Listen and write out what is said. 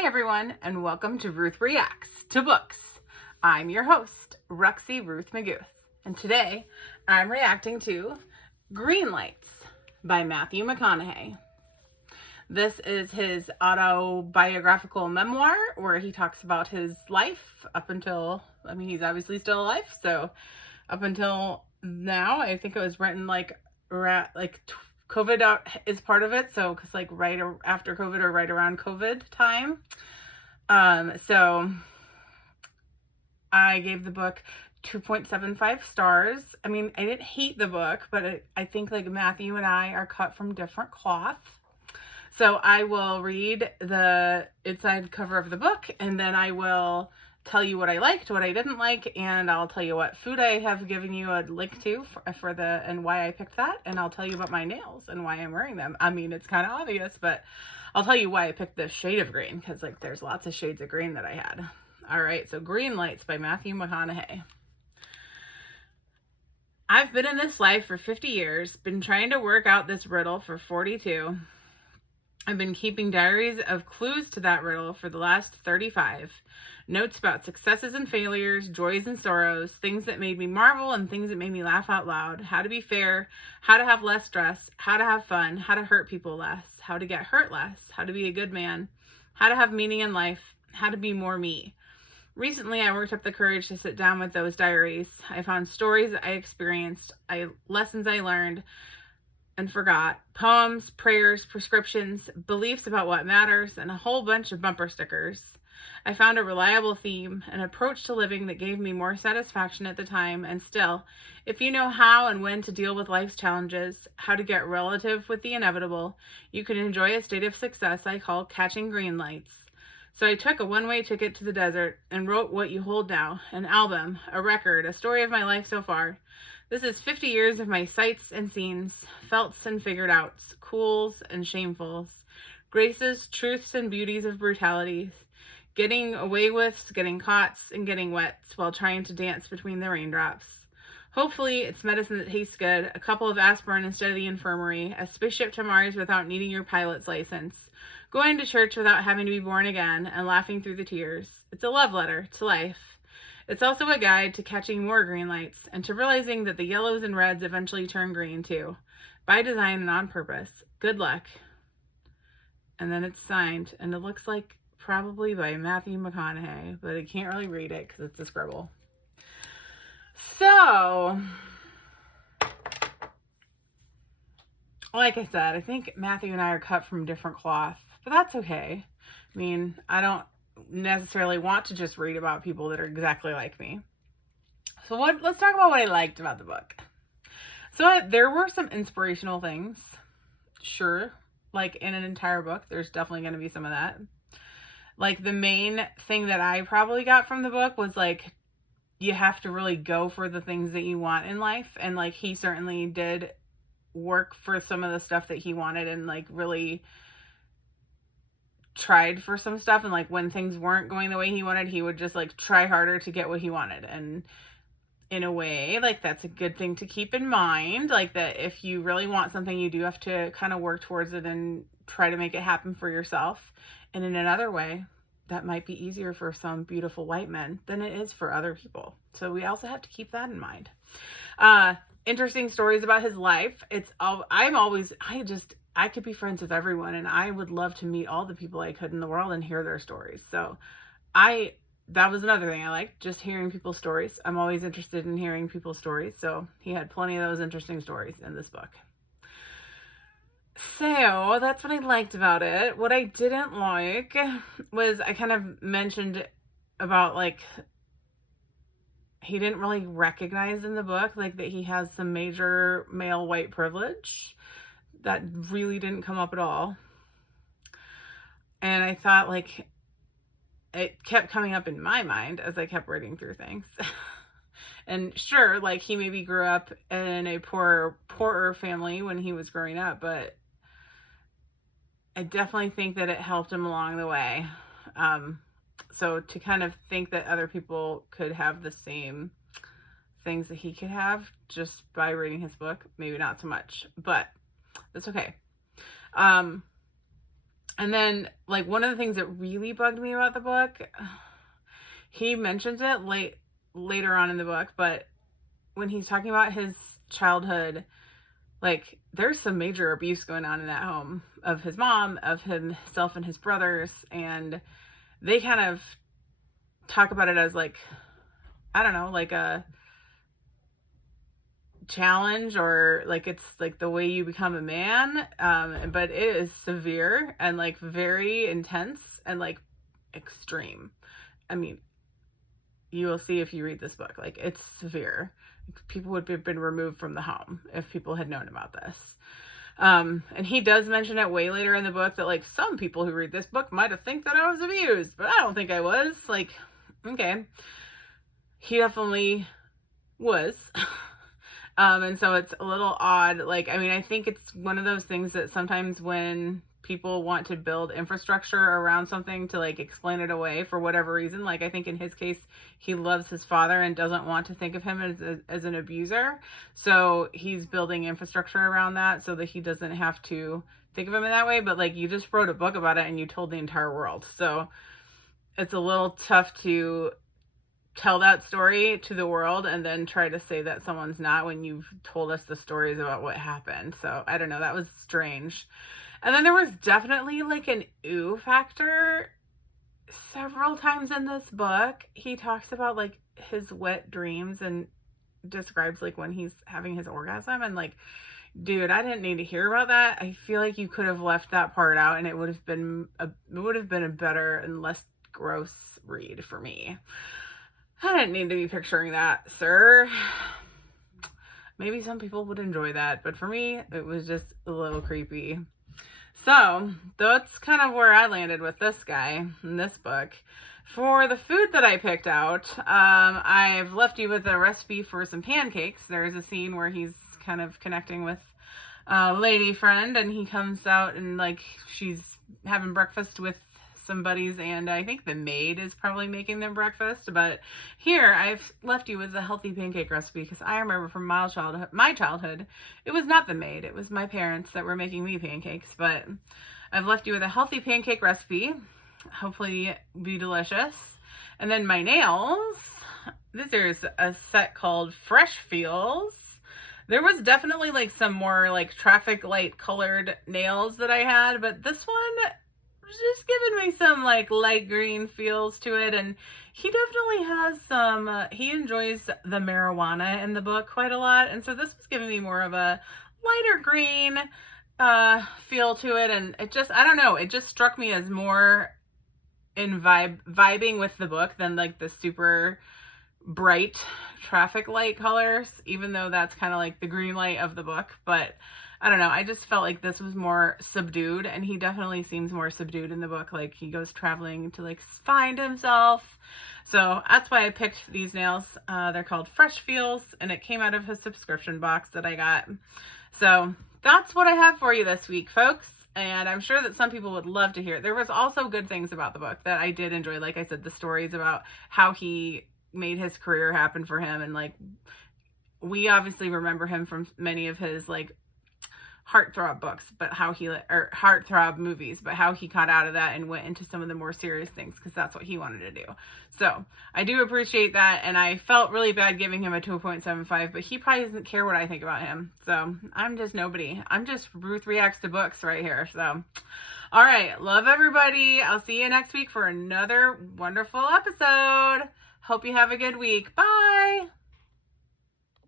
Hi everyone, and welcome to Ruth Reacts to Books. I'm your host, Ruxie Ruth McGouth, and today I'm reacting to Greenlights by Matthew McConaughey. This is his autobiographical memoir where he talks about his life up until, he's obviously still alive, so up until now. I think it was written COVID is part of it, so because right after COVID or right around COVID time. So I gave the book 2.75 stars. I didn't hate the book, but I think Matthew and I are cut from different cloth. So I will read the inside cover of the book, and then I will tell you what I liked, what I didn't like, and I'll tell you what food I have given you a link to and why I picked that, and I'll tell you about my nails and why I'm wearing them. It's kind of obvious, but I'll tell you why I picked this shade of green, because there's lots of shades of green that I had. All right, so Greenlights by Matthew McConaughey. I've been in this life for 50 years, been trying to work out this riddle for 42. I've been keeping diaries of clues to that riddle for the last 35. Notes about successes and failures, joys and sorrows, things that made me marvel and things that made me laugh out loud, how to be fair, how to have less stress, how to have fun, how to hurt people less, how to get hurt less, how to be a good man, how to have meaning in life, how to be more me. Recently, I worked up the courage to sit down with those diaries. I found stories I experienced, lessons I learned and forgot, poems, prayers, prescriptions, beliefs about what matters, and a whole bunch of bumper stickers. I found a reliable theme, an approach to living that gave me more satisfaction at the time, and still, if you know how and when to deal with life's challenges, how to get relative with the inevitable, you can enjoy a state of success I call catching green lights. So I took a one-way ticket to the desert and wrote What You Hold Now, an album, a record, a story of my life so far. This is 50 years of my sights and scenes, felts and figured outs, cools and shamefuls, graces, truths and beauties of brutalities, getting away with, getting caught, and getting wet while trying to dance between the raindrops. Hopefully, it's medicine that tastes good, a couple of aspirin instead of the infirmary, a spaceship to Mars without needing your pilot's license, going to church without having to be born again, and laughing through the tears. It's a love letter to life. It's also a guide to catching more green lights and to realizing that the yellows and reds eventually turn green too, by design and on purpose. Good luck. And then it's signed, and it looks like probably by Matthew McConaughey, but I can't really read it because it's a scribble. So, like I said, I think Matthew and I are cut from different cloth, but that's okay. I don't necessarily want to just read about people that are exactly like me. So let's talk about what I liked about the book. So there were some inspirational things. Sure, in an entire book, there's definitely going to be some of that. The main thing that I probably got from the book was you have to really go for the things that you want in life, and he certainly did work for some of the stuff that he wanted, and really tried for some stuff, and when things weren't going the way he wanted, he would just try harder to get what he wanted. And in a way, that's a good thing to keep in mind, that if you really want something, you do have to kind of work towards it and try to make it happen for yourself. And in another way, that might be easier for some beautiful white men than it is for other people. So we also have to keep that in mind. Interesting stories about his life. I could be friends with everyone, and I would love to meet all the people I could in the world and hear their stories. So that was another thing I liked, just hearing people's stories. I'm always interested in hearing people's stories. So he had plenty of those interesting stories in this book. So that's what I liked about it. What I didn't like was I kind of mentioned about he didn't really recognize in the book that he has some major male white privilege. That really didn't come up at all. And I thought it kept coming up in my mind as I kept reading through things. And sure, he maybe grew up in a poorer family when he was growing up, but I definitely think that it helped him along the way. So to kind of think that other people could have the same things that he could have just by reading his book, maybe not so much, but that's okay. And then, like, one of the things that really bugged me about the book, he mentions it later on in the book, but when he's talking about his childhood, like, there's some major abuse going on in that home of his mom, of himself and his brothers, and they kind of talk about it as, like, I don't know, like a challenge, or like it's like the way you become a man, but it is severe and like very intense and like extreme. I mean, you will see if you read this book, like, it's severe. People would have been removed from the home if people had known about this. And he does mention it way later in the book that, like, some people who read this book might have think that I was abused, but I don't think I was. Like, okay, he definitely was. And so it's a little odd. Like, I mean, I think it's one of those things that sometimes when people want to build infrastructure around something to, like, explain it away for whatever reason, like, I think in his case, he loves his father and doesn't want to think of him as an abuser. So he's building infrastructure around that so that he doesn't have to think of him in that way. But, like, you just wrote a book about it and you told the entire world. So it's a little tough to tell that story to the world and then try to say that someone's not when you've told us the stories about what happened. So I don't know, that was strange. And then there was definitely like an ooh factor several times in this book. He talks about like his wet dreams and describes like when he's having his orgasm, and like, dude, I didn't need to hear about that. I feel like you could have left that part out and it would have been a better and less gross read for me. I didn't need to be picturing that, sir. Maybe some people would enjoy that, but for me, it was just a little creepy. So that's kind of where I landed with this guy in this book. For the food that I picked out, I've left you with a recipe for some pancakes. There's a scene where he's kind of connecting with a lady friend, and he comes out and like she's having breakfast with some buddies, and I think the maid is probably making them breakfast. But here I've left you with a healthy pancake recipe because I remember from my childhood, it was not the maid, it was my parents that were making me pancakes. But I've left you with a healthy pancake recipe, hopefully be delicious. And then my nails, there's a set called Fresh Feels. There was definitely like some more like traffic light colored nails that I had, but this one just giving me some like light green feels to it. And he definitely has some he enjoys the marijuana in the book quite a lot, and so this was giving me more of a lighter green feel to it. And it just, I don't know, it just struck me as more in vibing with the book than like the super bright traffic light colors, even though that's kind of like the green light of the book. But I don't know, I just felt like this was more subdued, and he definitely seems more subdued in the book. Like he goes traveling to like find himself. So that's why I picked these nails. They're called Fresh Feels, and it came out of a subscription box that I got. So that's what I have for you this week, folks. And I'm sure that some people would love to hear it. There was also good things about the book that I did enjoy. Like I said, the stories about how he made his career happen for him. And like, we obviously remember him from many of his like heartthrob books, but how he, or heartthrob movies, but how he got out of that and went into some of the more serious things because that's what he wanted to do. So I do appreciate that, and I felt really bad giving him a 2.75, but he probably doesn't care what I think about him. So I'm just nobody. I'm just Ruth Reacts to Books right here. So all right, love everybody. I'll see you next week for another wonderful episode. Hope you have a good week. Bye.